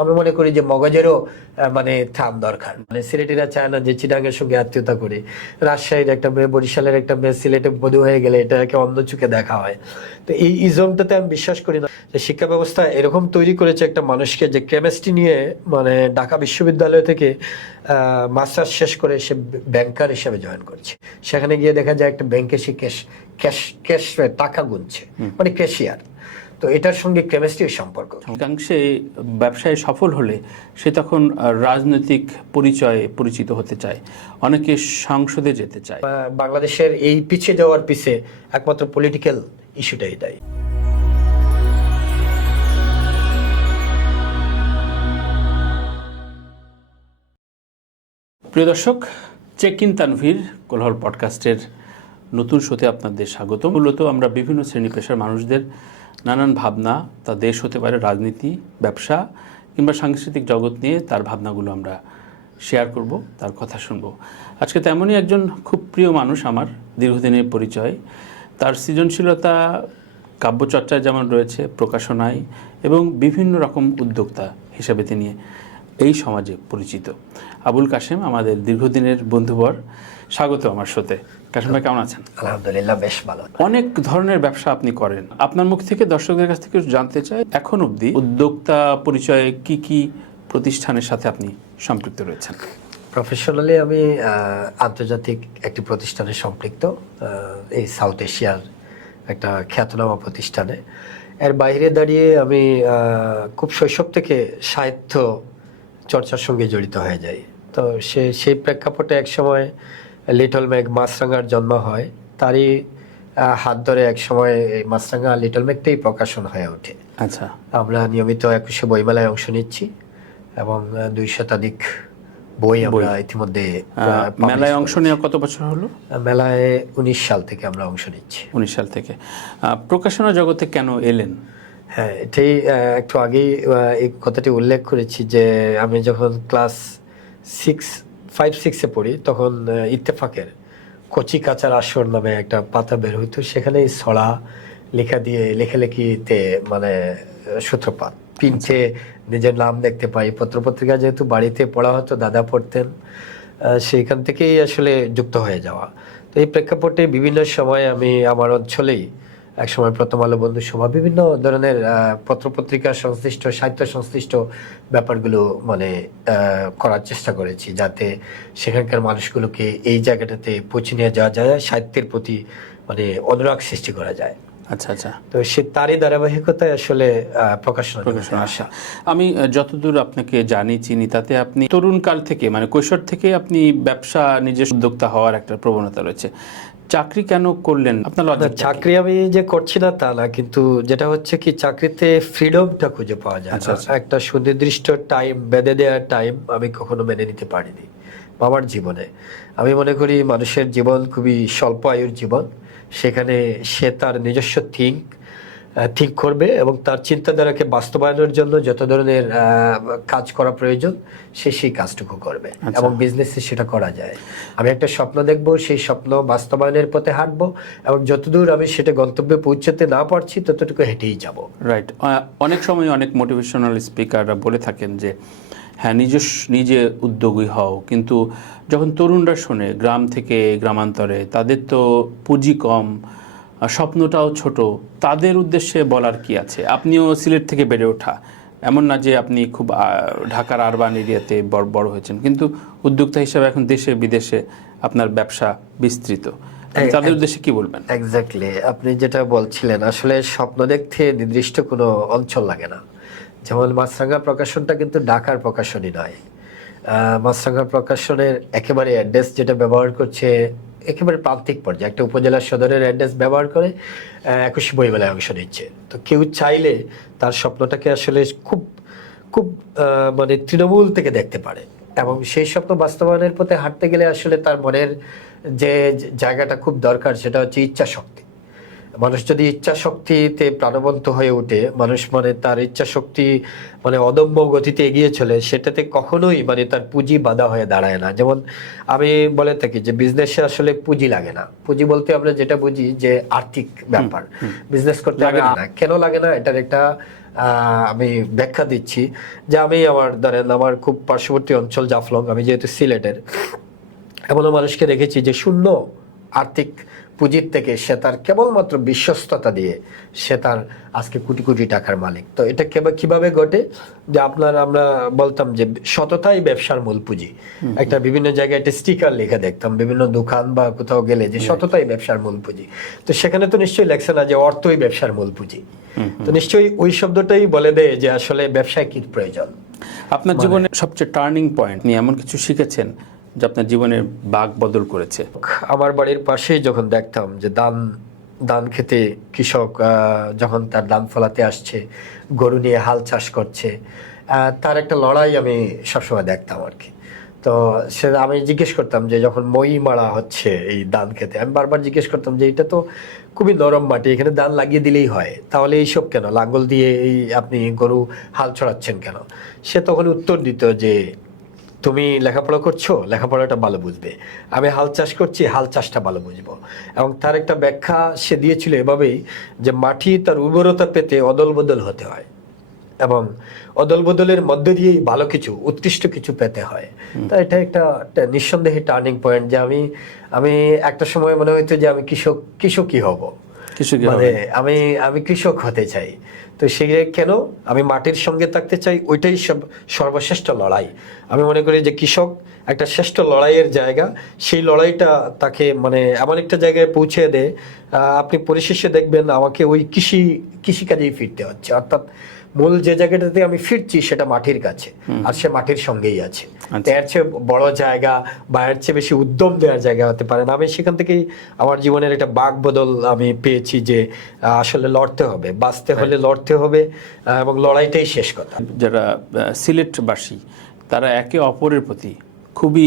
আমি মনে করি যে মগজেরও মানে ত্রাণ দরকার। মানে সিলেটিরা চায় না যে চিটাঙ্গের সঙ্গে আত্মীয়তা করে, রাজশাহীর একটা মেয়ে, বরিশালের একটা মেয়ে সিলেটে বধূ হয়ে গেলে এটাকে অন্য চোখে দেখা হয়। তো এই ইজমটাতে আমি বিশ্বাস করি না। যে শিক্ষা ব্যবস্থা এরকম তৈরি করেছে একটা মানুষকে, যে কেমিস্ট্রি নিয়ে মানে ঢাকা বিশ্ববিদ্যালয় থেকে মাস্টার্স শেষ করে সে ব্যাংকার হিসেবে জয়েন করছে। সেখানে গিয়ে দেখা যায় একটা ব্যাংকে সে ক্যাশ টাকা গুনছে, মানে ক্যাশিয়ার। তো এটার সঙ্গে কেমিস্ট্রির সম্পর্ক। অধিকাংশে ব্যবসায় সফল হলে সে তখন রাজনৈতিক পরিচয়ে পরিচিত হতে চায়, অনেকে সংসদে যেতে চায়। বাংলাদেশের এই পিছিয়ে যাওয়ার পিছে একমাত্র পলিটিক্যাল ইস্যুটাই দায়ী। প্রিয় দর্শক, চেক ইন তানভীর কোলাহল পডকাস্টের নতুন শোতে আপনাদের স্বাগত। মূলত আমরা বিভিন্ন শ্রেণী পেশার মানুষদের নানান ভাবনা, তা দেশ হতে পারে, রাজনীতি, ব্যবসা কিংবা সাংস্কৃতিক জগৎ নিয়ে তার ভাবনাগুলো আমরা শেয়ার করব, তার কথা শুনব। আজকে তেমনই একজন খুব প্রিয় মানুষ আমার, দীর্ঘদিনের পরিচয়। তার সৃজনশীলতা কাব্যচর্চায় যেমন রয়েছে, প্রকাশনায় এবং বিভিন্ন রকম উদ্যোক্তা হিসেবে তিনি এই সমাজে পরিচিত। আবুল কাশেম আমাদের দীর্ঘদিনের বন্ধুবর, স্বাগত আমার শোতে। কাশেম ভাই, কেমন আছেন? আলহামদুলিল্লাহ, বেশ ভালো। অনেক ধরনের ব্যবসা আপনি করেন, আপনার মুখ থেকে দর্শকদের কাছ থেকে জানতে চাই, এখন অবধি উদ্যোক্তা পরিচয়ে কি কি প্রতিষ্ঠানের সাথে আপনি সম্পৃক্ত রয়েছেন? প্রফেশনালি আমি আন্তর্জাতিক একটি প্রতিষ্ঠানে সম্পৃক্ত, এই সাউথ এশিয়ার একটা খ্যাতনামা প্রতিষ্ঠানে। এর বাইরে দাঁড়িয়ে আমি খুব শৈশব থেকে সাহিত্য চর্চার সঙ্গে জড়িত হয়ে যাই। তো সেই প্রেক্ষাপটে একসময় লিটল ম্যাগ মাছরাঙার জন্ম হয়। তারই হাত ধরে একসময় এই মাছরাঙা লিটল ম্যাগটাই প্রকাশন হয়ে ওঠে। আচ্ছা, আমরা নিয়মিত 21শে বইমেলায় অংশ নিচ্ছি এবং 2 শতাধিক বই আমরা ইতিমধ্যে। মেলায় অংশ নেওয়া কত বছর হলো? মেলায় 19 সাল থেকে আমরা অংশ নিচ্ছি। 19 সাল থেকে। প্রকাশনা জগতে কেন এলেন? হ্যাঁ, এটাই একটু আগেই এই কথাটি উল্লেখ করেছি যে আমি যখন ক্লাস 5-6-এ পড়ি, তখন ইত্তেফাকের কচি কাচার আসর নামে একটা পাতা বের হইতো। সেখানে ছড়া লেখা দিয়ে লেখালেখিতে মানে সূত্রপাত। প্রিন্টে নিজের নাম দেখতে পাই। পত্রপত্রিকা যেহেতু বাড়িতে পড়া হতো, দাদা পড়তেন, সেইখান থেকেই আসলে যুক্ত হয়ে যাওয়া। তো এই প্রেক্ষাপটে বিভিন্ন সময় আমি আমার অঞ্চলেই একসময় প্রথম আলো বন্ধু সভা, বিভিন্ন ধরনের পত্রপত্রিকা সংশ্লিষ্ট, সাহিত্য সংশ্লিষ্ট ব্যাপারগুলো মানে করার চেষ্টা করেছি, যাতে সেখানকার মানুষগুলোকে এই জায়গাটাতে পৌঁছে নিয়ে যাওয়া যায়, সাহিত্যের প্রতি মানে অনুরাগ সৃষ্টি করা যায়। আচ্ছা আচ্ছা, তো সে তারই ধারাবাহিকতায় আসলে প্রকাশনা আসা। আমি যতদূর আপনাকে জানি চিনি, তাতে আপনি তরুণ কাল থেকে মানে কৈশোর থেকে আপনি ব্যবসা, নিজস্ব উদ্যোক্তা হওয়ার একটা প্রবণতা রয়েছে। চাকরি কেন করলেন? আপনার চাকরি আমি যে করছি না তা না, কিন্তু যেটা হচ্ছে কি, চাকরিতে ফ্রিডমটা খুঁজে পাওয়া যায় না। একটা সুনির্দিষ্ট টাইম, বেঁধে দেওয়ার টাইম আমি কখনো মেনে নিতে পারিনি আমার জীবনে। আমি মনে করি মানুষের জীবন খুবই স্বল্প আয়ুর জীবন। সেখানে সে তার নিজস্ব ঠিক করবে এবং তার চিন্তাধারাকে বাস্তবায়নের জন্য যত ধরনের কাজ করা প্রয়োজন সে সেই কাজটুকু করবে। এবং বিজনেসে সেটা করা যায়। আমি একটা স্বপ্ন দেখব, সেই স্বপ্ন বাস্তবায়নের পথে হাঁটবো এবং যতদূর আমি সেটা গন্তব্যে পৌঁছাতে না পারছি ততটুকু হেঁটেই যাব। রাইট। অনেক সময় অনেক মোটিভেশনাল স্পিকাররা বলে থাকেন যে হ্যাঁ, নিজে উদ্যোগী হও, কিন্তু যখন তরুণরা শোনে গ্রাম থেকে গ্রামান্তরে, তাদের তো পুঁজি কম, স্বপ্নটাও ছোট, তাদের উদ্দেশ্যে বলার কি আছে? আপনিও সিলেট থেকে বেড়ে ওঠা, এমন না যে আপনি খুব ঢাকার আরবান এরিয়াতে বড় হয়েছেন, কিন্তু উদ্যোক্তা হিসাবে এখন দেশে বিদেশে আপনার ব্যবসা বিস্তৃত, তাদের উদ্দেশ্যে কি বলবেন? এক্স্যাক্টলি, আপনি যেটা বলছিলেন, আসলে স্বপ্ন দেখতে নির্দিষ্ট কোনো অঞ্চল লাগে না। যেমন মাছরাঙা প্রকাশনটা কিন্তু ঢাকার প্রকাশনই নয়। মাছরাঙা প্রকাশনের একেবারে অ্যাড্রেস যেটা ব্যবহার করছে একেবারে প্রান্তিক পর্যায়ে, একটা উপজেলা সদরের অ্যাড্রেস ব্যবহার করে 21শে বইমেলায় অংশ নিচ্ছে। তো কেউ চাইলে তার স্বপ্নটাকে আসলে খুব খুব মানে তৃণমূল থেকে দেখতে পারে এবং সেই স্বপ্ন বাস্তবায়নের পথে হাঁটতে গেলে আসলে তার মনের যে জায়গাটা খুব দরকার, সেটা হচ্ছে ইচ্ছা শক্তি। মানুষ যদি ইচ্ছা শক্তিতে প্রাণবন্ত হয়ে ওঠে, মানুষ মানে তার ইচ্ছা শক্তি মানে অদম্য গতিতে এগিয়ে চলে, সেটাতে কখনোই মানে তার পুঁজি বাধা হয়ে দাঁড়ায় না। যেমন আমি বলে থাকি যে বিজনেসে আসলে পুঁজি লাগে না। পুঁজি বলতে আমরা যেটা বুঝি যে আর্থিক ব্যাপার, বিজনেস করতে লাগে না। কেন লাগে না? এটার একটা আমি ব্যাখ্যা দিচ্ছি যে আমি আমার খুব পার্শ্ববর্তী অঞ্চল জাফলং, আমি যেহেতু সিলেটের, এমনও মানুষকে দেখেছি যে শূন্য আর্থিক পুঁজির থেকে সে তার কেবলমাত্র বিশ্বস্ততা দিয়ে সে তার আজকে কোটি কোটি টাকার মালিক। তো এটা কিভাবে ঘটে যে আমরা বলতাম যে সততাই ব্যবসার মূল পুঁজি। একটা বিভিন্ন জায়গায় একটা স্টিকার লিখে দেখতাম বিভিন্ন দোকান বা কোথাও গেলে যে সততাই ব্যবসার মূল পুঁজি। তো সেখানে তো নিশ্চয়ই লেখছে না যে অর্থই ব্যবসার মূল পুঁজি। তো নিশ্চয়ই ওই শব্দটাই বলে দেয় যে আসলে ব্যবসায় কি প্রয়োজন। আপনার জীবনে সবচেয়ে টার্নিং পয়েন্ট নিয়ে এমন কিছু শিখেছেন যে আপনার জীবনের বাক বদল করেছে? আমার বাড়ির পাশেই যখন দেখতাম যে ধান খেতে কৃষক যখন তার ধান ফলাতে আসছে, গরু নিয়ে হাল চাষ করছে, তার একটা লড়াই আমি সবসময় দেখতাম আর কি। তো আমি জিজ্ঞেস করতাম যে যখন মই মারা হচ্ছে এই ধান খেতে, আমি বারবার জিজ্ঞেস করতাম যে এটা তো খুবই নরম মাটি, এখানে ধান লাগিয়ে দিলেই হয়, তাহলে এইসব কেন লাঙ্গল দিয়ে এই আপনি গরু হাল ছড়াচ্ছেন কেন? সে তখন উত্তর দিত যে তুমি লেখাপড়া করছো, লেখাপড়াটা ভালো বুঝবে, আমি হাল চাষ করছি, হাল চাষটা ভালো বুঝবো। এবং তার একটা ব্যাখ্যা সে দিয়েছিল এভাবেই যে মাটি তার উর্বরতা পেতে অদল বদল হতে হয় এবং অদল বদলের মধ্যে দিয়েই ভালো কিছু উৎকৃষ্ট কিছু পেতে হয়। তা এটা একটা নিঃসন্দেহে টার্নিং পয়েন্ট যে আমি একটা সময় মনে হইতো যে আমি কৃষকই হব, মানে আমি কৃষক হতে চাই। তো সে কেন আমি মাটির সঙ্গে থাকতে চাই, ওইটাই সর্বশ্রেষ্ঠ লড়াই। আমি মনে করি যে কৃষক একটা শ্রেষ্ঠ লড়াইয়ের জায়গা, সেই লড়াইটা তাকে মানে এমন একটা জায়গায় পৌঁছে দেয়, আপনি পরিশেষে দেখবেন আমাকে ওই কৃষিকাজেই ফিরতে হচ্ছে, অর্থাৎ মূল যে জায়গাটাতে আমি ফিরছি সেটা মাটির কাছে, আর সে মাটির সঙ্গেই আছে। এর চেয়ে বড় জায়গা বা এর চেয়ে বেশি উদ্যম দেওয়ার জায়গা হতে পারে না। আমি সেখান থেকেই আমার জীবনের একটা বাক বদল আমি পেয়েছি যে আসলে লড়তে হবে, বাঁচতে হলে লড়তে হবে, এবং লড়াইটাই শেষ কথা। যারা সিলেটবাসী তারা একে অপরের প্রতি খুবই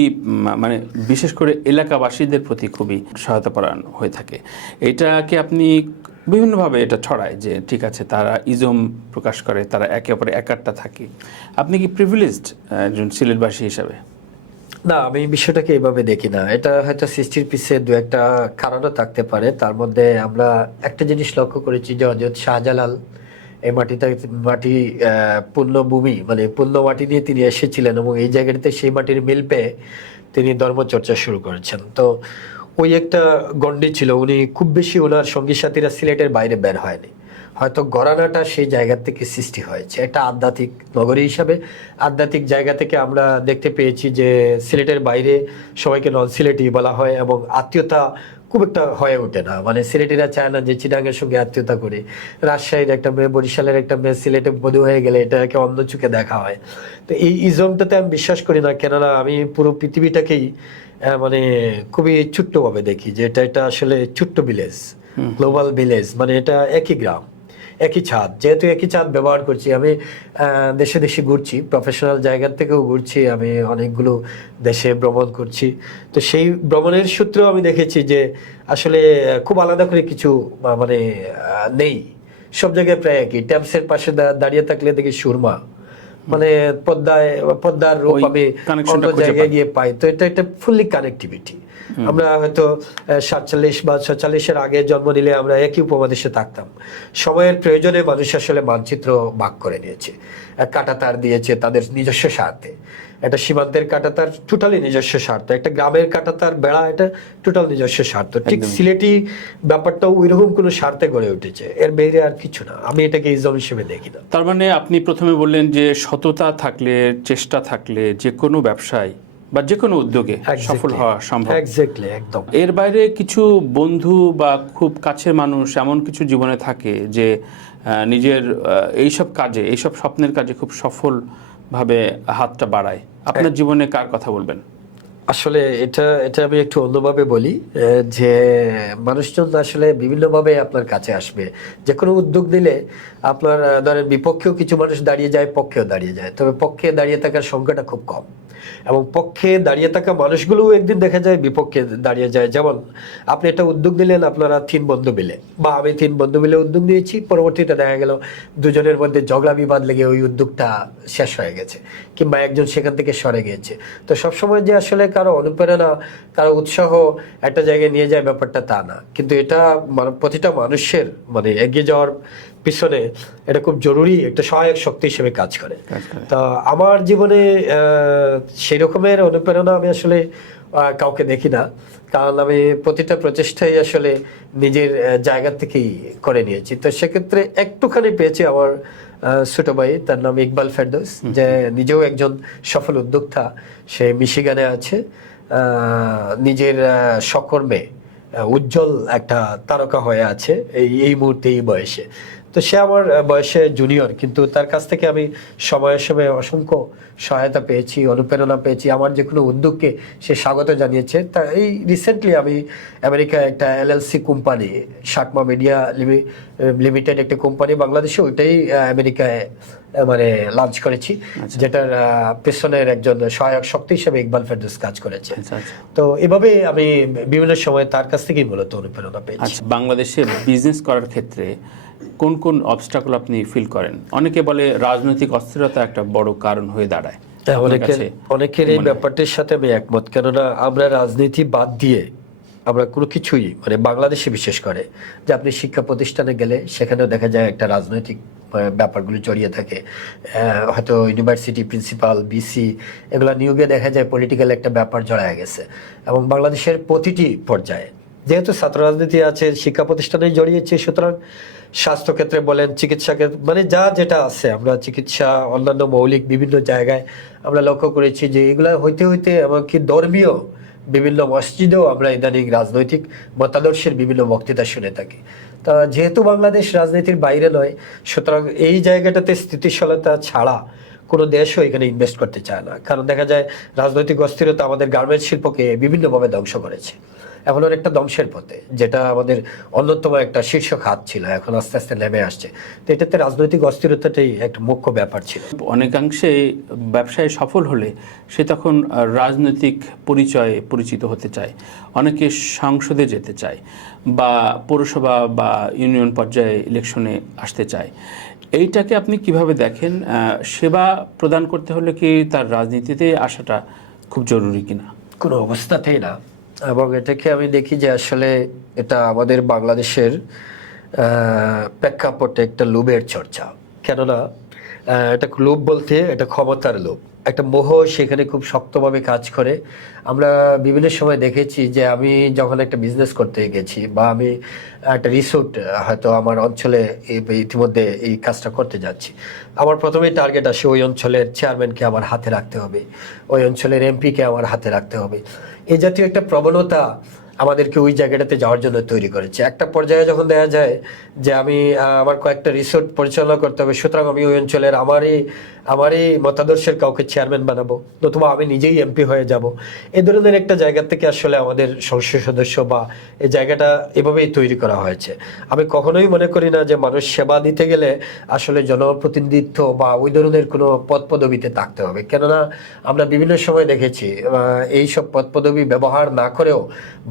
মানে বিশেষ করে এলাকাবাসীদের প্রতি খুবই সহায়তাপরায়ণ হয়ে থাকে। এটাকে আপনি বিভিন্নভাবে এটা ছড়ায় যে ঠিক আছে তারা ইজম প্রকাশ করে, তারা একে অপরে একাট্টা থাকে। আপনি কি প্রিভিলেজড একজন সিলেটবাসী হিসাবে? না, আমি বিষয়টাকে এইভাবে দেখি না। এটা হয়তো সৃষ্টির পিছিয়ে দু একটা কারণও থাকতে পারে। তার মধ্যে আমরা একটা জিনিস লক্ষ্য করেছি যে হযরত শাহজালাল এই মাটি পুণ্যভূমি, মানে পুণ্য মাটি নিয়ে তিনি এসেছিলেন এবং এই জায়গাটিতে সেই মাটির মিল পেয়ে তিনি ধর্মচর্চা শুরু করেছেন। তো ওই একটা গণ্ডি ছিল, উনি খুব বেশি ওনার সঙ্গী সাথীরা সিলেটের বাইরে বের হয়নি। হয়তো গড়ানাটা সেই জায়গা থেকে সৃষ্টি হয়েছে, একটা আধ্যাত্মিক নগরী হিসাবে আধ্যাত্মিক জায়গা থেকে আমরা দেখতে পেয়েছি যে সিলেটের বাইরে সবাইকে নন সিলেটি বলা হয় এবং আত্মীয়তা খুব একটা হয়ে ওঠে না। মানে সিলেটিরা চায় না যে চিটাঙ্গের সঙ্গে আত্মীয়তা করে, রাজশাহীর একটা মেয়ে, বরিশালের একটা মেয়ে সিলেটে বধূ হয়ে গেলে এটাকে অন্য চোখে দেখা হয়। তো এই ইজমটাতে আমি বিশ্বাস করি না, কেননা আমি পুরো পৃথিবীটাকেই মানে খুবই ছোট্টভাবে দেখি যে এটা আসলে ছোট্ট ভিলেজ, গ্লোবাল ভিলেজ, মানে এটা একই গ্রাম, একই ছাদ। যেহেতু একই ছাদ ব্যবহার করছি, আমি দেশে দেশে ঘুরছি, প্রফেশনাল জায়গার থেকেও ঘুরছি, আমি অনেকগুলো দেশে ভ্রমণ করছি। তো সেই ভ্রমণের সূত্রেও আমি দেখেছি যে আসলে খুব আলাদা করে কিছু মানে নেই, সব জায়গায় প্রায় একই। ট্যাম্পসের পাশে দাঁড়িয়ে থাকলে দেখি সুরমা, মানে পদ্মার রূপ আমি অন্য জায়গায় গিয়ে পাই। তো এটা ফুললি কানেক্টিভিটি। আমরা হয়তো 47 বা 46-এর আগে জন্ম নিলে আমরা একই উপমহাদেশে থাকতাম। সময়ের প্রয়োজনে মানুষ আসলে মানচিত্র ভাগ করে নিয়েছে, কাঁটাতার দিয়েছে তাদের নিজস্ব স্বার্থে। একটা সীমান্তের কাঁটাতার টোটালি নিজস্ব স্বার্থ, একটা গ্রামের কাঁটাতার বেড়া এটা টোটাল নিজস্ব স্বার্থ। ঠিক সিলেটি ব্যাপারটাও ওইরকম কোনো স্বার্থে গড়ে উঠেছে, এর বাইরে আর কিছু না। আমি এটাকে ইজম হিসেবে দেখি না। তার মানে আপনি প্রথমে বললেন যে সততা থাকলে, চেষ্টা থাকলে যে কোনো ব্যবসায় বা যে কোনো উদ্যোগে সফল হওয়া সম্ভব। এক্স্যাক্টলি, একদম। এর বাইরে কিছু বন্ধু বা খুব কাছের মানুষ এমন কিছু জীবনে থাকে যে নিজের এইসব কাজে, এইসব স্বপ্নের কাজে খুব সফলভাবে হাতটা বাড়ায়। আপনার জীবনে কার কথা বলবেন? আসলে এটা আমি একটু অন্যভাবে বলি যে মানুষজন আসলে বিভিন্নভাবে আপনার কাছে আসবে। যে কোনো উদ্যোগ নিলে আপনার ধরেন বিপক্ষেও কিছু মানুষ দাঁড়িয়ে যায়, পক্ষেও দাঁড়িয়ে যায়, তবে পক্ষে দাঁড়িয়ে থাকার সংখ্যাটা খুব কম। এবং পক্ষে দাঁড়িয়ে থাকা মানুষগুলোও একদিন দেখা যায় বিপক্ষে দাঁড়িয়ে যায়। যেমন আপনি একটা উদ্যোগ নিলেন, আপনারা 3 বন্ধু মিলে বা আমি 3 বন্ধু মিলে উদ্যোগ নিয়েছি, পরবর্তীতে দেখা গেল দুজনের মধ্যে ঝগড়া বিবাদ লেগে ওই উদ্যোগটা শেষ হয়ে গেছে, কিংবা একজন সেখান থেকে সরে গিয়েছে। তো সবসময় যে আসলে কারো অনুপ্রেরণা, কারো উৎসাহ একটা জায়গায় নিয়ে যায় ব্যাপারটা তা না, কিন্তু এটা প্রতিটা মানুষের মানে এগিয়ে যাওয়ার পিছনে এটা খুব জরুরি একটা সহায়ক শক্তি হিসেবে কাজ করে। কাজ করে। তা আমার জীবনে সেই রকমের অনুপ্রেরণা আমি আসলে কাউকে দেখি না, কারণ আমি প্রতিটা প্রচেষ্টাই আসলে নিজের জায়গা থেকেই করে নিয়েছি। তো সেক্ষেত্রে একটুখানি পেয়েছি আমার ছোট ভাই, তার নাম ইকবাল ফেরদৌস, যে নিজেও একজন সফল উদ্যোক্তা। সে মিশিগানে আছে, নিজের সকর্মে উজ্জ্বল একটা তারকা হয়ে আছে এই মুহূর্তে, এই বয়সে। তো সে আমার বয়সে জুনিয়র, কিন্তু তার কাছ থেকে আমি সময়ে সময়ে অসংখ্য সহায়তা পেয়েছি, অনুপ্রেরণা পেয়েছি। আমার যে কোনো উদ্যোগকে সে স্বাগত জানিয়েছে। তা এই রিসেন্টলি আমি আমেরিকায় একটা এলএলসি কোম্পানি, শাকমা মিডিয়া লিমিটেড একটা কোম্পানি বাংলাদেশে, ওইটাই আমেরিকায় মানে লঞ্চ করেছি, যেটার পেছনের একজন সহায়ক শক্তি হিসেবে ইকবাল ফেরদৌস কাজ করেছে। তো এভাবে আমি বিভিন্ন সময় তার কাছ থেকেই মূলত অনুপ্রেরণা পেয়েছি। বাংলাদেশে বিজনেস করার ক্ষেত্রে কোন কোন অবস্টাকল আপনি ফিল করেন? অনেকে বলে রাজনৈতিক অস্থিরতা একটা বড় কারণ হয়ে দাঁড়ায়। অনেকের এই ব্যাপারটির সাথে আমি একমত, কেননা আমরা রাজনীতি বাদ দিয়ে আমরা কোনো কিছুই, মানে বাংলাদেশে বিশেষ করে, যে আপনি শিক্ষা প্রতিষ্ঠানে গেলে সেখানেও দেখা যায় একটা রাজনৈতিক ব্যাপারগুলো জড়িয়ে থাকে। হয়তো ইউনিভার্সিটি প্রিন্সিপাল, বিসি, এগুলো নিয়োগে দেখা যায় পলিটিক্যাল একটা ব্যাপার জড়ায় গেছে। এবং বাংলাদেশের প্রতিটি পর্যায়ে যেহেতু ছাত্র রাজনীতি আছে, শিক্ষা প্রতিষ্ঠানে জড়িয়েছে, সুতরাং স্বাস্থ্যক্ষেত্রে বলেন, চিকিৎসা ক্ষেত্রে, মানে যা যেটা আছে, আমরা চিকিৎসা, অন্যান্য মৌলিক বিভিন্ন জায়গায় আমরা লক্ষ্য করেছি যে এগুলা হইতে হইতে এমনকি ধর্মীয় বিভিন্ন মসজিদেও আমরা ইদানিং রাজনৈতিক মতাদর্শের বিভিন্ন বক্তৃতা শুনে থাকি। তা যেহেতু বাংলাদেশ রাজনীতির বাইরে নয়, সুতরাং এই জায়গাটাতে স্থিতিশীলতা ছাড়া কোনো দেশও এখানে ইনভেস্ট করতে চায় না। কারণ দেখা যায় রাজনৈতিক অস্থিরতা আমাদের গার্মেন্টস শিল্পকে বিভিন্নভাবে ধ্বংস করেছে। এখন অনেকটা ধ্বংসের পথে, যেটা আমাদের অন্যতম একটা শীর্ষ খাত ছিল, এখন আস্তে আস্তে নেমে আসছে। তো এটাতে রাজনৈতিক অস্থিরতাটাই একটা মুখ্য ব্যাপার ছিল। অনেকাংশে ব্যবসায় সফল হলে সে তখন রাজনৈতিক পরিচয়ে পরিচিত হতে চায়, অনেকে সংসদে যেতে চায় বা পৌরসভা বা ইউনিয়ন পর্যায়ে ইলেকশনে আসতে চায়। এইটাকে আপনি কিভাবে দেখেন? সেবা প্রদান করতে হলে কি তার রাজনীতিতে আসাটা খুব জরুরি কিনা? কোনো অবস্থাতেই না। এবং এটাকে আমি দেখি যে আসলে এটা আমাদের বাংলাদেশের প্রেক্ষাপটে একটা লোভের চর্চা। কেননা এটা লোভ বলতে এটা ক্ষমতার লোভ, একটা মোহ সেখানে খুব শক্তভাবে কাজ করে। আমরা বিভিন্ন সময় দেখেছি যে আমি যখন একটা বিজনেস করতে গেছি বা আমি একটা রিসোর্ট হয়তো আমার অঞ্চলে ইতিমধ্যে এই কাজটা করতে যাচ্ছি, আমার প্রথমেই টার্গেট আসে ওই অঞ্চলের চেয়ারম্যানকে আমার হাতে রাখতে হবে, ওই অঞ্চলের এমপিকে আমার হাতে রাখতে হবে। এই জাতীয় একটা প্রবণতা আমাদেরকে ওই জায়গাটাতে যাওয়ার জন্য তৈরি করেছে। একটা পর্যায়ে যখন দেখা যায় যে আমি আমার কয়েকটা রিসোর্ট পরিচালনা করতে হবে, সুতরাং আমি ওই অঞ্চলের আমারই মতাদর্শের কাউকে চেয়ারম্যান বানাবো, নতুবা আমি নিজেই এমপি হয়ে যাব। এই ধরনের একটা জায়গা থেকে আসলে আমাদের সংসদ সদস্য বা এই জায়গাটা এভাবেই তৈরি করা হয়েছে। আমি কখনোই মনে করি না যে মানুষ সেবা দিতে গেলে আসলে জনপ্রতিনিধিত্ব বা ওই ধরনের কোনো পদ পদবিতে থাকতে হবে। কেননা আমরা বিভিন্ন সময় দেখেছি এইসব পদ পদবি ব্যবহার না করেও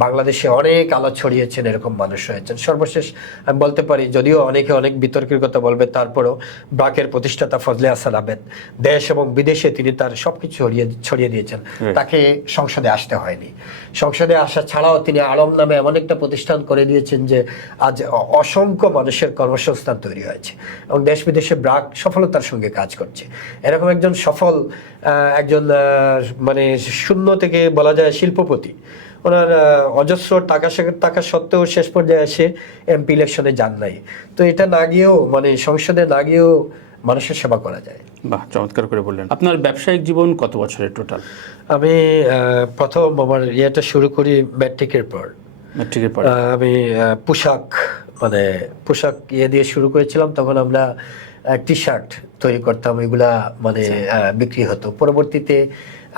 বাংলাদেশে অনেক আলো ছড়িয়েছেন এরকম মানুষ রয়েছেন। সর্বশেষ আমি বলতে পারি, যদিও অনেকে অনেক বিতর্কের কথা বলবে, তারপরেও ব্রাকের প্রতিষ্ঠাতা ফজলে হাসান আবেদ দেশ এবং বিদেশে তিনি তার সবকিছু ছড়িয়ে দিয়েছেন। তাকে সংসদে আসতে হয়নি। সংসদে আসা ছাড়াও তিনি আলম নামে এমন একটা প্রতিষ্ঠান করে দিয়েছেন যে আজ অসংখ্য মানুষের কর্মসংস্থান তৈরি হয়েছে এবং দেশ বিদেশে ব্রাক সফলতার সঙ্গে কাজ করছে। এরকম একজন সফল একজন মানে শূন্য থেকে বলা যায় শিল্পপতি, ওনার অজস্র টাকা সত্ত্বেও শেষ পর্যায়ে এসে এমপি ইলেকশনে যান নাই। তো এটা না গিয়েও, মানে সংসদে না গিয়েও মানুষের সেবা করা যায়। বাহ, চমৎকার করে বললেন। আপনার ব্যবসায়িক জীবন কত বছরের টোটাল? আমি প্রথম আমার ইয়েটা শুরু করি ম্যাট্রিকের পর। আমি পোশাক দিয়ে শুরু করেছিলাম। তখন আমরা টি শার্ট তৈরি করতাম, এগুলা মানে বিক্রি হতো। পরবর্তীতে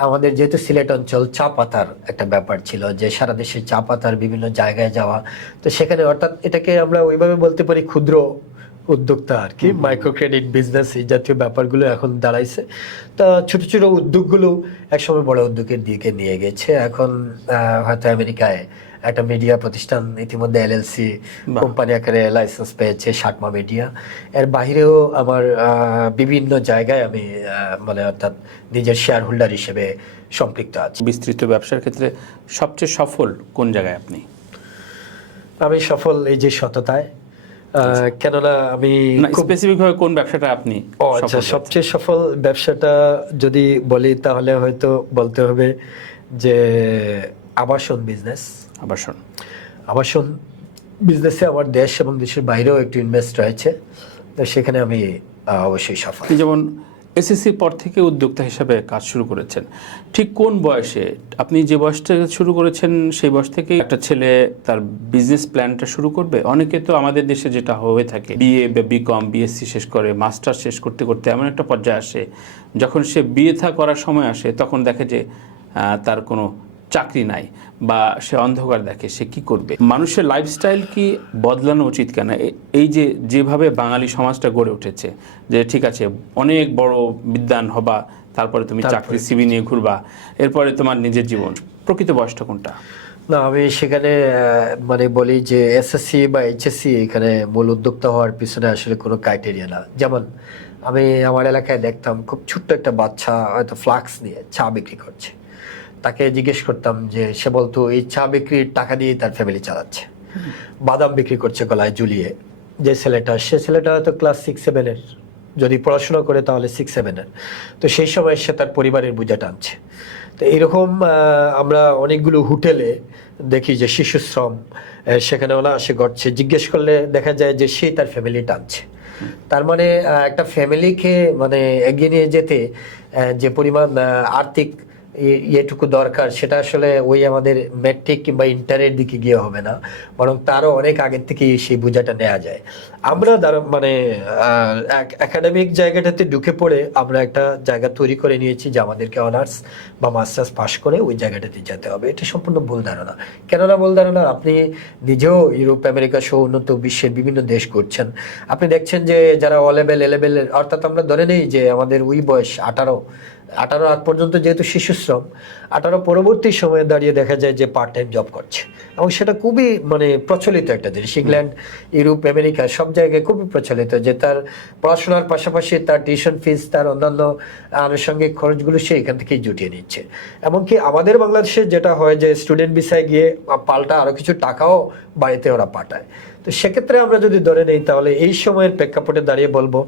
আমাদের যেহেতু সিলেট অঞ্চল চা পাতার একটা ব্যাপার ছিল, যে সারা দেশে চা পাতার বিভিন্ন জায়গায় যাওয়া, তো সেখানে অর্থাৎ এটাকে আমরা ওইভাবে বলতে পারি ক্ষুদ্র উদ্যোক্তা আর কি, মাইক্রো ক্রেডিট বিজনেস, এই জাতীয় ব্যাপারগুলো এখন দাঁড়াইছে। তা ছোট ছোট উদ্যোগগুলো একসময় বড় উদ্যোগের দিকে নিয়ে গেছে। এখন হয়তো আমেরিকায় একটা মিডিয়া প্রতিষ্ঠান ইতিমধ্যে এলএলসি কোম্পানি আকারে লাইসেন্স পেয়েছে, শাকমা মিডিয়া। এর বাহিরেও আমার বিভিন্ন জায়গায় আমি মানে অর্থাৎ নিজের শেয়ার হোল্ডার হিসেবে সম্পৃক্ত আছি। বিস্তৃত ব্যবসার ক্ষেত্রে সবচেয়ে সফল কোন জায়গায় আপনি? আমি সফল এই যে সততায়, কেননা আমি না, স্পেসিফিক ভাবে কোন ব্যবসাটা আপনি আচ্ছা, সবচেয়ে সফল ব্যবসাটা যদি বলি তাহলে হয়তো বলতে হবে যে আবাসন বিজনেস। আবাসন বিজনেসে আমার দেশ এবং দেশের বাইরেও একটু ইনভেস্ট রয়েছে, তো সেখানে আমি অবশ্যই সফল। যেমন এসএসসির পর থেকে উদ্যোক্তা হিসাবে কাজ শুরু করেছেন, ঠিক কোন বয়সে? আপনি যে বয়স থেকে শুরু করেছেন সেই বয়স থেকে একটা ছেলে তার বিজনেস প্ল্যানটা শুরু করবে? অনেকে তো আমাদের দেশে যেটা হয়ে থাকে, বিএ বা বিকম বিএসসি শেষ করে মাস্টার শেষ করতে করতে এমন একটা পর্যায়ে আসে যখন সে বিয়ে থা করার সময় আসে তখন দেখে যে তার কোনো চাকরি নাই বা সে অন্ধকার দেখে, সে কি করবে? মানুষের লাইফস্টাইল কি বদলানো উচিত কেন? এই যে যেভাবে বাঙালি সমাজটা গড়ে উঠেছে যে ঠিক আছে অনেক বড় বিদ্বান হবা, তারপরে তুমি চাকরি সিবি নিয়ে ঘুরবা, এরপরে তোমার নিজের জীবন, প্রকৃত বয়সটা কোনটা? না, আমি সেখানে মানে বলি যে এসএসসি বা এইচএসসি এখানে মূল উদ্যোক্তা হওয়ার পিছনে আসলে কোনো ক্রাইটেরিয়া না। যেমন আমি আমার এলাকায় দেখতাম খুব ছোট্ট একটা বাচ্চা হয়তো ফ্লাক্স নিয়ে চা বিক্রি করছে, তাকে জিজ্ঞেস করতাম যে সে বলতো এই চা বিক্রির টাকা দিয়ে তার ফ্যামিলি চালাচ্ছে। বাদাম বিক্রি করছে গলায় ঝুলিয়ে যে ছেলেটা, সে ছেলেটা হয়তো ক্লাস 6-7-এর, যদি পড়াশোনা করে তাহলে 6-7-এর, তো সেই সময় সে তার পরিবারের বোঝা টানছে। তো এরকম আমরা অনেকগুলো হোটেলে দেখি যে শিশু শ্রম সেখানে অনায়াসে ঘটছে, জিজ্ঞেস করলে দেখা যায় যে সেই তার ফ্যামিলি টানছে। তার মানে একটা ফ্যামিলিকে মানে এগিয়ে নিয়ে যেতে যে পরিমাণ আর্থিক এটুকু দরকার সেটা আসলে ওই আমাদের ম্যাট্রিক কিংবা ইন্টারের দিকে গিয়ে হবে না, বরং তারও অনেক আগের থেকেই সেই বোঝাটা নেওয়া যায়। আমরা মানে একাডেমিক জায়গাটাতে ঢুকে পড়ে আমরা একটা জায়গা তৈরি করে নিয়েছি যে আমাদেরকে অনার্স বা মাস্টার্স পাস করে ওই জায়গাটাতে যেতে হবে। এটা সম্পূর্ণ ভুল ধারণা। কেননা ভুল ধারণা, আপনি নিজেও ইউরোপ আমেরিকা সহ উন্নত বিশ্বের বিভিন্ন দেশ করছেন, আপনি দেখছেন যে যারা ও লেভেল এ লেভেল, অর্থাৎ আমরা ধরে নেই যে আমাদের ওই বয়স 18 আগ পর্যন্ত যেহেতু শিশু শ্রম, 18 পরবর্তী সময়ে দাঁড়িয়ে দেখা যায় যে পার্ট টাইম জব করছে, এবং সেটা খুবই মানে প্রচলিত একটা জিনিস। ইংল্যান্ড, ইউরোপ, আমেরিকা সব জায়গায় খুবই প্রচলিত যে তার পড়াশোনার পাশাপাশি তার টিউশন ফিস, তার অন্যান্য আনুষঙ্গিক খরচগুলো সে এখান থেকেই জুটিয়ে নিচ্ছে। এমনকি আমাদের বাংলাদেশে যেটা হয় যে স্টুডেন্ট ভিসায় গিয়ে পাল্টা আরো কিছু টাকাও বাড়িতে ওরা পাঠায়। তো সেক্ষেত্রে আমরা যদি ধরে নেই তাহলে এই সময়ের প্রেক্ষাপটে দাঁড়িয়ে বলবো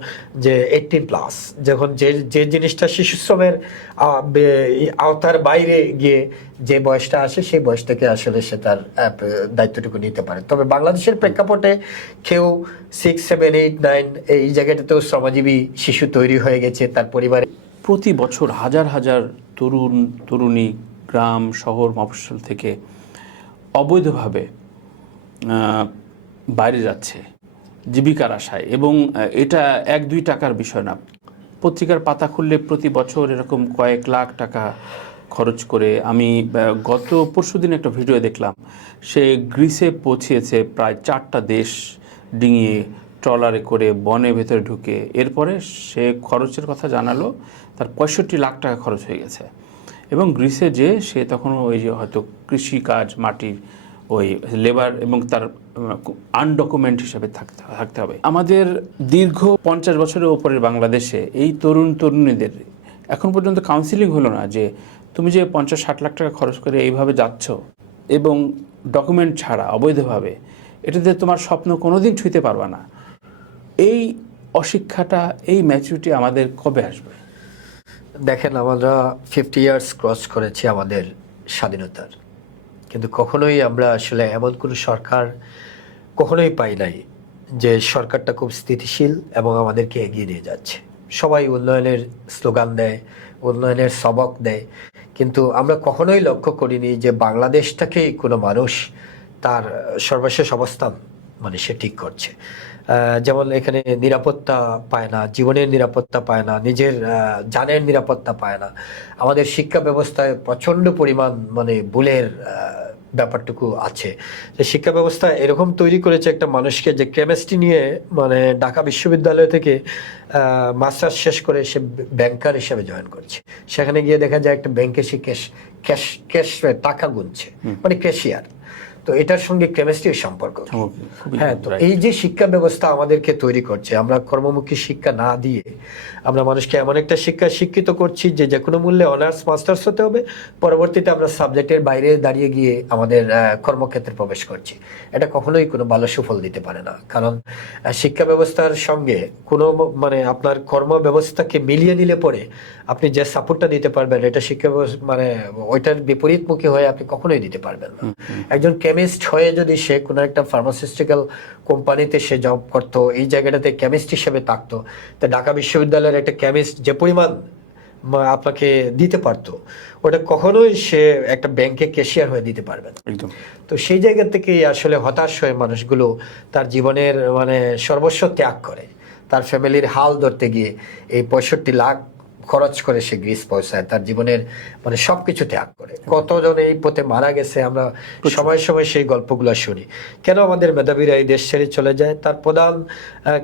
যে 18+, যখন যে জিনিসটা শিশু শ্রমের আওতার বাইরে গিয়ে যে বয়সটা আসে সেই বয়স থেকে আসলে সে তার দায়িত্বটুকু নিতে পারে। তবে বাংলাদেশের প্রেক্ষাপটে কেউ 6, 7, 8, 9 এই জায়গাটাতেও শ্রমজীবী শিশু তৈরি হয়ে গেছে তার পরিবারে। প্রতি বছর হাজার হাজার তরুণ তরুণী গ্রাম শহর মফস্বল থেকে অবৈধভাবে বাইরে যাচ্ছে জীবিকার আশায়, এবং এটা 1-2 টাকার বিষয় না। পত্রিকার পাতা খুললে প্রতি বছর এরকম কয়েক লাখ টাকা খরচ করে, আমি গত পরশুদিন একটা ভিডিও দেখলাম, সে গ্রিসে পৌঁছিয়েছে প্রায় 4টা দেশ ডিঙিয়ে ট্রলারে করে বনের ভেতরে ঢুকে। এরপরে সে খরচের কথা জানালো, তার 65 লাখ টাকা খরচ হয়ে গেছে। এবং গ্রিসে যে সে তখন ওই যে হয়তো কৃষিকাজ মাটির ওই লেবার এবং তার আনডকুমেন্ট হিসাবে থাকতে হবে। আমাদের দীর্ঘ 50 বছরের ওপরের বাংলাদেশে এই তরুণ তরুণীদের এখন পর্যন্ত কাউন্সিলিং হলো না যে তুমি যে 50-60 লাখ টাকা খরচ করে এইভাবে যাচ্ছ এবং ডকুমেন্ট ছাড়া অবৈধভাবে, এটাতে তোমার স্বপ্ন কোনোদিন ছুঁতে পারবে না। এই অশিক্ষাটা, এই ম্যাচুরিটি আমাদের কবে আসবে? দেখেন, আমরা 50 ইয়ার্স ক্রস করেছি আমাদের স্বাধীনতার, কিন্তু কখনোই আমরা আসলে এমন কোনো সরকার কখনোই পাই নাই যে সরকারটা খুব স্থিতিশীল এবং আমাদেরকে এগিয়ে নিয়ে যাচ্ছে। সবাই উন্নয়নের স্লোগান দেয়, উন্নয়নের সবক দেয়, কিন্তু আমরা কখনোই লক্ষ্য করিনি যে বাংলাদেশটাকেই কোনো মানুষ তার সর্বশেষ অবস্থান মানে সে ঠিক করছে। যেমন এখানে নিরাপত্তা পায় না, জীবনের নিরাপত্তা পায় না, নিজের জানের নিরাপত্তা পায় না। আমাদের শিক্ষা ব্যবস্থায় প্রচণ্ড পরিমাণ মানে ভুলের ব্যাপারটুকু আছে। যে শিক্ষা ব্যবস্থা এরকম তৈরি করেছে একটা মানুষকে যে কেমিস্ট্রি নিয়ে মানে ঢাকা বিশ্ববিদ্যালয় থেকে মাস্টার্স শেষ করে সে ব্যাংকার হিসেবে জয়েন করছে, সেখানে গিয়ে দেখা যায় একটা ব্যাংকে সে ক্যাশ টাকা গুনছে, মানে ক্যাশিয়ার। তো তো এটার সঙ্গে কেমিস্ট্রির সম্পর্ক কি? খুবই হ্যাঁ, তো এই যে শিক্ষা ব্যবস্থা আমাদেরকে তৈরি করছে, আমরা কর্মমুখী শিক্ষা না দিয়ে আমরা মানুষকে এমন একটা শিক্ষিত করছি যে যে কোনো মূল্যে অনার্স মাস্টার্স হতে হবে, পরবর্তীতে আমরা সাবজেক্টের বাইরে দাঁড়িয়ে গিয়ে আমাদের কর্মক্ষেত্রে প্রবেশ করছি। এটা কখনোই কোনো ভালো সুফল দিতে পারে না, কারণ শিক্ষা ব্যবস্থার সঙ্গে কোনো মানে আপনার কর্ম ব্যবস্থাকে মিলিয়ে নিলে পরে আপনি যে সাপোর্টটা দিতে পারবেন, এটা শিক্ষা মানে ওইটার বিপরীতমুখী হয়ে আপনি কখনোই দিতে পারবেন না। একজন কেমিস্ট হয়ে যদি সে কোনো একটা ফার্মাসিউটিক্যাল কোম্পানিতে সে জব করতো, এই জায়গাটাতে কেমিস্ট হিসেবে থাকতো, তো ঢাকা বিশ্ববিদ্যালয়ের একটা কেমিস্ট যে পরিমাণ আপনাকে দিতে পারতো, ওটা কখনোই সে একটা ব্যাংকে ক্যাশিয়ার হয়ে দিতে পারবে না। তো সেই জায়গা থেকে আসলে হতাশ হয়ে মানুষগুলো তার জীবনের মানে সর্বস্ব ত্যাগ করে, তার ফ্যামিলির হাল ধরতে গিয়ে এই 65 লাখ খরচ করে সে গ্রিস পৌঁছায়, তার জীবনের মানে সবকিছু ত্যাগ করে। কতজন এই পথে মারা গেছে, আমরা সময় সময় সেই গল্পগুলো শুনি। কেন আমাদের মেধাবীরা এই দেশ ছেড়ে চলে যায়? তার প্রধান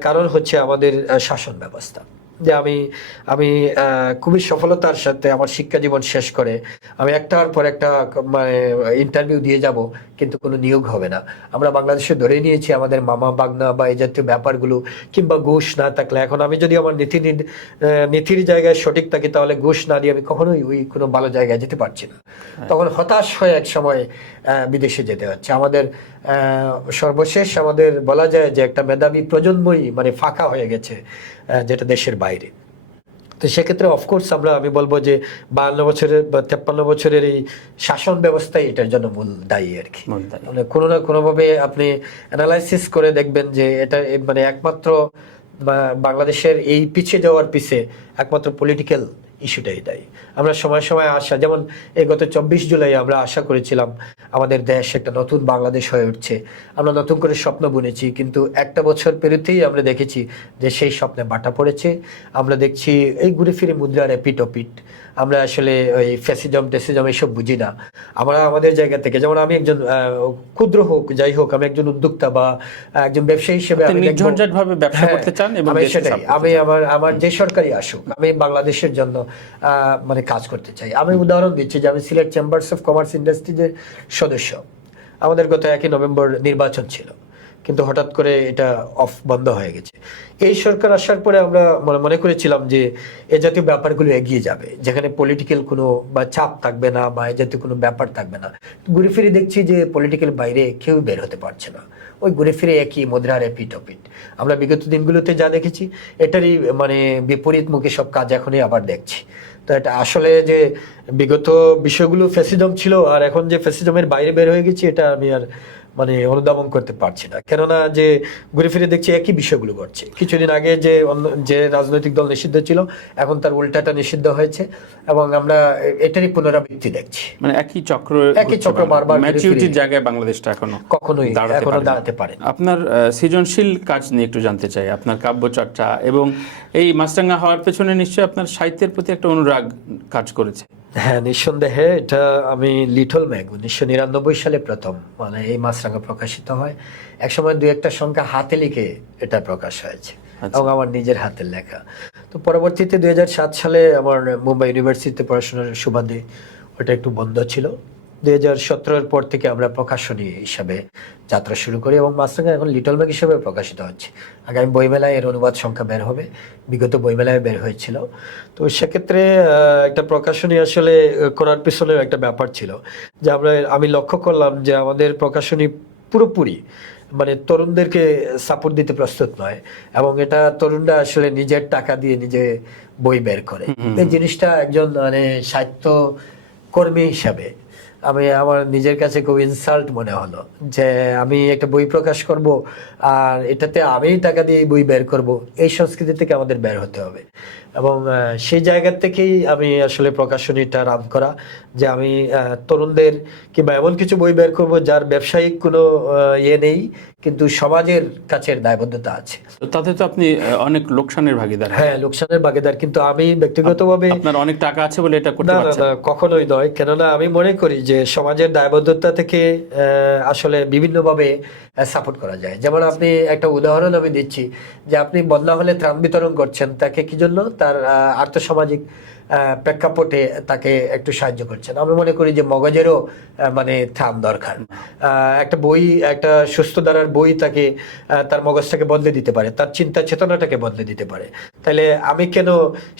কারণ হচ্ছে আমাদের শাসন ব্যবস্থা। যে আমি খুবই সফলতার সাথে আমার শিক্ষা জীবন শেষ করে আমি একটার পর একটা মানে ইন্টারভিউ দিয়ে যাব, কিন্তু কোনো নিয়োগ হবে না। আমরা বাংলাদেশে ধরে নিয়েছি আমাদের মামা বাগনা বা এই জাতীয় ব্যাপারগুলো, কিংবা ঘুষ না থাকলে, এখন আমি যদি আমার নীতির জায়গায় সঠিক থাকি, তাহলে ঘুষ না দিয়ে আমি কখনোই ওই কোনো ভালো জায়গায় যেতে পারছি না। তখন হতাশ হয়ে এক সময় বিদেশে যেতে হচ্ছে। আমাদের সর্বশেষ আমাদের বলা যায় যে একটা মেধাবী প্রজন্মই মানে ফাঁকা হয়ে গেছে, যেটা দেশের বাইরে। তো সেক্ষেত্রে অফকোর্স আমি বলবো যে 52 বছরের বা 53 বছরের এই শাসন ব্যবস্থাই এটার জন্য মূল দায়ী আর কি। মানে কোনো না কোনোভাবে আপনি অ্যানালাইসিস করে দেখবেন যে এটা মানে একমাত্র বাংলাদেশের এই পিছিয়ে যাওয়ার পিছে একমাত্র পলিটিক্যাল ইস্যুটাই দায়ী। আমরা সময় সময় আশা, যেমন এই গত 24 জুলাই আমরা আশা করেছিলাম আমাদের দেশ একটা নতুন বাংলাদেশ হয়ে উঠছে, আমরা নতুন করে স্বপ্ন বুনেছি, কিন্তু একটা বছর পেরোতেই আমরা দেখেছি যে সেই স্বপ্নে বাটা পড়েছে। আমরা দেখছি এই ঘুরে ফিরে মুদ্রার এপিট। আমরা আসলে ওই টেসিজম এসব বুঝি না। আমরা আমাদের জায়গা থেকে, যেমন আমি একজন ক্ষুদ্র হোক যাই হোক, আমি একজন উদ্যোক্তা বা একজন ব্যবসায়ী হিসেবে আমি আমার যে সরকারি আসুক, আমি বাংলাদেশের জন্য মানে কাজ করতে চাই। আমি উদাহরণ দিচ্ছি যে আমি সিলেট চেম্বার্স অফ কমার্স ইন্ডাস্ট্রিজের সদস্য। আমাদের গত 1 নভেম্বর নির্বাচন ছিল, কিন্তু হঠাৎ করে এটা বন্ধ হয়ে গেছে। এই সরকার আসার পরে আমরা মনে করেছিলাম যে এ জাতীয় ব্যাপারগুলো এগিয়ে যাবে, যেখানে পলিটিক্যাল কোনো বা চাপ থাকবে না বা এ জাতীয় কোনো ব্যাপার থাকবে না। ঘুরে ফিরে দেখছি যে পলিটিক্যাল বাইরে কেউ বের হতে পারছে না, ওই ঘুরে ফিরে একই মুদ্রার এপিট। আমরা বিগত দিনগুলোতে যা দেখেছি এটারই মানে বিপরীতমুখী সব কাজ এখনই আবার দেখছি। তো এটা আসলে যে বিগত বিষয়গুলো ফ্যাসিজম ছিল, আর এখন যে ফ্যাসিজমের বাইরে বের হয়ে গেছি, এটা আমি আর মানে অনুধাবন করতে পারছি না। কেননা যে ঘুরে ফিরে দেখছি একই বিষয়গুলো ঘটছে। কিছুদিন আগে যে রাজনৈতিক দল নিষিদ্ধ ছিল, এখন তার উল্টাটা নিষিদ্ধ হয়েছে, এবং আমরা এটারই পুনরাবৃত্তি দেখছি। মানে একই চক্র বারবার ম্যাচুরিটির জায়গায় বাংলাদেশটা কখনোই দাঁড়াতে পারে। আপনার সৃজনশীল কাজ নিয়ে একটু জানতে চাই, আপনার কাব্যচর্চা এবং এই মাছরাঙা হওয়ার পেছনে নিশ্চয়ই আপনার সাহিত্যের প্রতি একটা অনুরাগ কাজ করেছে। হ্যাঁ, নিঃসন্দেহে। এটা আমি লিটল ম্যাগ 1999 সালে প্রথম মানে এই মাছরাঙা প্রকাশিত হয়। একসময় 2-1টা সংখ্যা হাতে লিখে এটা প্রকাশ হয়েছে, এবং আমার নিজের হাতের লেখা। তো পরবর্তীতে 2007 সালে আমার মুম্বাই ইউনিভার্সিটিতে পড়াশোনার সুবাদে ওটা একটু বন্ধ ছিল। 2017-এর পর থেকে আমরা প্রকাশনী হিসাবে যাত্রা শুরু করি, এবং মাছরাঙা এখন লিটল ম্যাগ হিসেবে প্রকাশিত হচ্ছে। আগামী বইমেলায় এর অনুবাদ সংখ্যা বের হবে, বিগত বইমেলায় বের হয়েছিল। তো সেক্ষেত্রে একটা প্রকাশনী আসলে করার পিছনে একটা ব্যাপার ছিল যে আমি লক্ষ্য করলাম যে আমাদের প্রকাশনী পুরোপুরি মানে তরুণদেরকে সাপোর্ট দিতে প্রস্তুত নয়, এবং এটা তরুণরা আসলে নিজের টাকা দিয়ে নিজে বই বের করে। এই জিনিসটা একজন মানে সাহিত্য কর্মী হিসাবে আমার নিজের কাছে খুব ইনসাল্ট মনে হলো যে আমি একটা বই প্রকাশ করব আর এটাতে আমি টাকা দিয়ে বই বের করব। এই সংস্কৃতি থেকে আমাদের বের হতে হবে, এবং সেই জায়গা থেকেই আমি আসলে প্রকাশনীটা রান করা, যে আমি তরুণদের কিংবা এমন কিছু বই বের করব যার ব্যবসায়িক কোনো ইয়ে নেই, কিন্তু সমাজের কাছের দায়বদ্ধতা আছে। তাতে তো আপনি অনেক লোকসানের ভাগীদার। হ্যাঁ, লোকসানের ভাগীদার, কিন্তু আমি ব্যক্তিগতভাবে আপনার অনেক টাকা আছে বলে এটা করতে পারছেন না, কখনোই নয়। কেননা আমি মনে করি যে সমাজের দায়বদ্ধতা থেকে আসলে বিভিন্নভাবে সাপোর্ট করা যায়। যেমন আপনি একটা উদাহরণ আমি দিচ্ছি, যে আপনি বন্যা হলে ত্রাণ বিতরণ করছেন, তাকে কি জন্য? তার তার আর্থসামাজিক প্রেক্ষাপটে তাকে একটু সাহায্য করছেন। আমি মনে করি যে মগজেরও মানে থাম দরকার। একটা বই, একটা সুস্থ ধারার বই তাকে তার মগজটাকে বদলে দিতে পারে, তার চিন্তা চেতনাটাকে বদলে দিতে পারে। তাহলে আমি কেন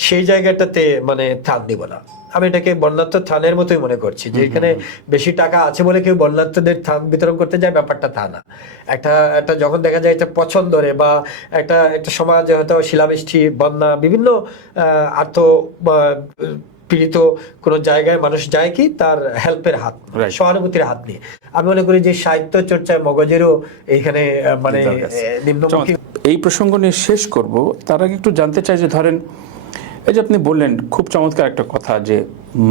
সেই জায়গাটাতে মানে থাম দিব না? আমি এটাকে বর্ণাঢ্য থানের মতোই মনে করছি, যে এখানে বেশি টাকা আছে বলে কেউ বর্ণাঢ্যদের থান বিতরণ করতে যায়, ব্যাপারটা তা না। একটা যখন দেখা যায় এটা পছন্দরে বা একটা সমাজে হয়তো শিলাবৃষ্টি, বন্যা, বিভিন্ন আর্থ পীড়িত কোনো জায়গায় মানুষ যায় কি তার হেল্পের হাত, সহানুভূতির হাত নিয়ে। আমি মনে করি যে সাহিত্য চর্চায় মগজেরও এইখানে মানে নিম্নমুখী। এই প্রসঙ্গ নিয়ে শেষ করব, তার আগে একটু জানতে চাই যে ধরেন এই যে আপনি বললেন খুব চমৎকার একটা কথা যে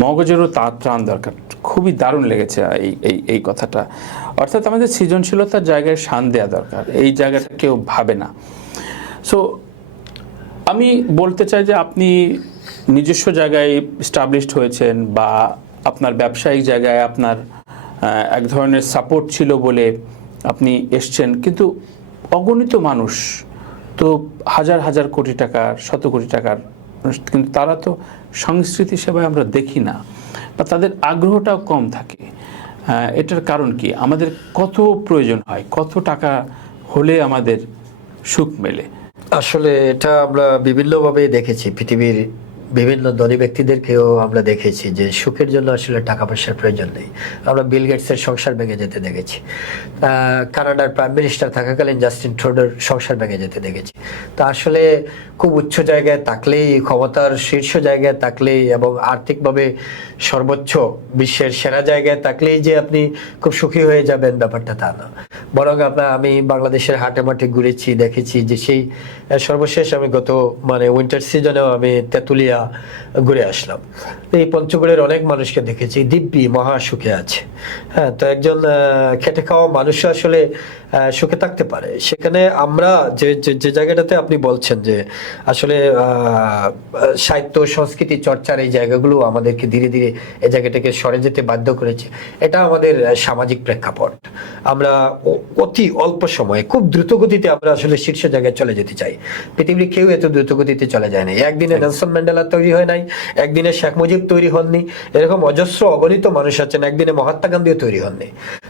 মগজেরও তার ত্রাণ দরকার, খুবই দারুণ লেগেছে এই কথাটা। অর্থাৎ আমাদের সৃজনশীলতার জায়গায় শান দেওয়া দরকার, এই জায়গাটা কেউ ভাবে না। সো আমি বলতে চাই যে আপনি নিজস্ব জায়গায় স্টাবলিশড হয়েছেন বা আপনার ব্যবসায়িক জায়গায় আপনার এক ধরনের সাপোর্ট ছিল বলে আপনি এসছেন, কিন্তু অগণিত মানুষ তো হাজার হাজার কোটি টাকার, শত কোটি টাকার, কিন্তু তারা তো সংস্কৃতি সেবায় আমরা দেখি না বা তাদের আগ্রহটাও কম থাকে। এটার কারণ কি? আমাদের কত প্রয়োজন হয়, কত টাকা হলে আমাদের সুখ মেলে? আসলে এটা আমরা বিভিন্নভাবে দেখেছি, পৃথিবীর বিভিন্ন ধনী ব্যক্তিদেরকেও আমরা দেখেছি যে সুখের জন্য আসলে টাকা পয়সার প্রয়োজন নেই। আমরা বিল গেটসের সংসার ভেঙে যেতে দেখেছি, কানাডার প্রাইম মিনিস্টার থাকাকালীন জাস্টিন ট্রুডোর সংসার ভেঙে যেতে দেখেছি। তা আসলে খুব উচ্চ জায়গায় থাকলেই, ক্ষমতার শীর্ষ জায়গায় থাকলেই এবং আর্থিকভাবে সর্বোচ্চ বিশ্বের সেরা জায়গায় থাকলেই যে আপনি খুব সুখী হয়ে যাবেন, ব্যাপারটা তা না। বরং আমি বাংলাদেশের হাটে মাঠে ঘুরেছি, দেখেছি যে সেই সর্বশেষ আমি গত মানে উইন্টার সিজনেও আমি তেঁতুলিয়া ঘুরে আসলাম। এই পঞ্চগড়ের অনেক মানুষকে দেখেছি দিব্যি মহা সুখে আছে। হ্যাঁ, তো একজন খেটে খাওয়া মানুষ আসলে সুখে থাকতে পারে। সেখানে আমরা যে জায়গাটাতে আপনি বলছেন যে আসলে সাহিত্য সংস্কৃতি চর্চার এই জায়গাগুলো আমাদেরকে ধীরে ধীরে এই জায়গাটাকে সরে যেতে বাধ্য করেছে, এটা আমাদের সামাজিক প্রেক্ষাপট। আমরা অতি অল্প সময়ে খুব দ্রুত গতিতে আমরা আসলে শীর্ষ জায়গায় চলে যেতে চাই। পৃথিবীর কেউ এত দ্রুত গতিতে চলে যায় না। একদিনে নেলসন ম্যান্ডেলা তৈরি হয় নাই, একদিনে শেখ মুজিব তৈরি হননি, এরকম অজস্র অগণিত মানুষ আছেন, একদিনে মহাত্মা গান্ধীও তৈরি হননি।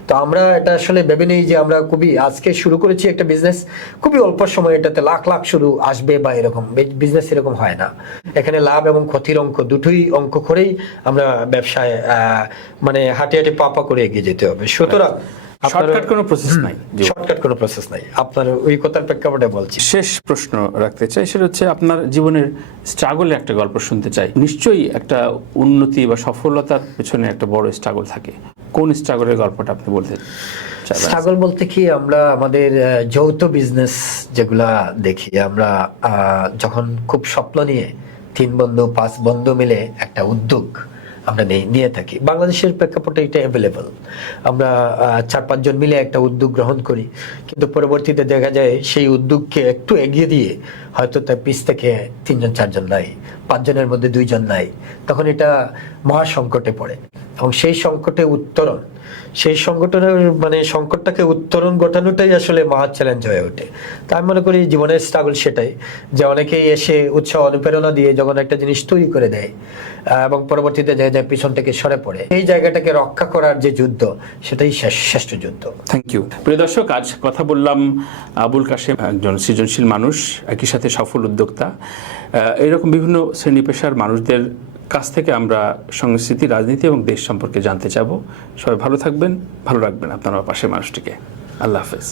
তো আমরা এটা আসলে ভেবে নেই যে আমরা খুবই আজকে শুরু করেছি একটা বিজনেস, খুবই অল্প সময় এটাতে লাখ লাখ শুরু আসবে বা এরকম বিজনেস এরকম হয় না। এখানে লাভ এবং ক্ষতির অঙ্ক দুটোই অঙ্ক করেই আমরা ব্যবসায় মানে হাঁটি হাঁটি পা করে এগিয়ে যেতে হবে। সুতরাং শর্টকাট কোনো প্রসেস নাই, শর্টকাট কোনো প্রসেস নাই। আপনার ওই কথার প্রেক্ষাপটে বলছি। শেষ প্রশ্ন রাখতে চাই, সেটা হচ্ছে আপনার জীবনের স্ট্রাগলের একটা গল্প শুনতে চাই। নিশ্চয়ই একটা উন্নতি বা সফলতার পেছনে একটা বড় স্ট্রাগল থাকে। কোন স্ট্রাগলের গল্পটা আপনি বলতে চাইবেন? স্ট্রাগল বলতে কি, আমরা আমাদের যৌথ বিজনেস যেগুলা দেখি, আমরা যখন খুব স্বপ্ন নিয়ে 3 বন্ধু 5 বন্ধু মিলে একটা উদ্যোগ আমরা নিয়ে থাকি, বাংলাদেশের প্রেক্ষাপটে এটা অ্যাভেলেবল। আমরা 4-5 জন মিলে একটা উদ্যোগ গ্রহণ করি, কিন্তু পরবর্তীতে দেখা যায় সেই উদ্যোগকে একটু এগিয়ে দিয়ে হয়তো তার পিছ থেকে 3 জন 4 জন নাই, 5 জনের মধ্যে 2 জন নাই, তখন এটা মহা সংকটে পড়ে। এবং সেই সংকটে উত্তরণ, সেই সংগঠনের মানে সংকটটাকে উত্তরণ ঘটানোটাই আসলে মহা চ্যালেঞ্জ হয়ে ওঠে। তা আমি মনে করি জীবনের স্ট্রাগল সেটাই, যে অনেকেই এসে উৎসাহ অনুপ্রেরণা দিয়ে যখন একটা জিনিস তৈরি করে দেয় এবং পরবর্তীতে দেখা যায় পিছন থেকে সরে পড়ে, এই জায়গাটাকে রক্ষা করার যে যুদ্ধ, সেটাই শ্রেষ্ঠ যুদ্ধ। Thank you. প্রিয় দর্শক, আজ কথা বললাম আবুল কাশেম, একজন সৃজনশীল মানুষ, একই সাথে সফল উদ্যোক্তা। এরকম বিভিন্ন শ্রেণী পেশার মানুষদের কাছ থেকে আমরা সংস্কৃতি, রাজনীতি এবং দেশ সম্পর্কে জানতে চাবো। সবাই ভালো থাকবেন, ভালো রাখবেন আপনার পাশের মানুষটিকে। আল্লাহ হাফেজ।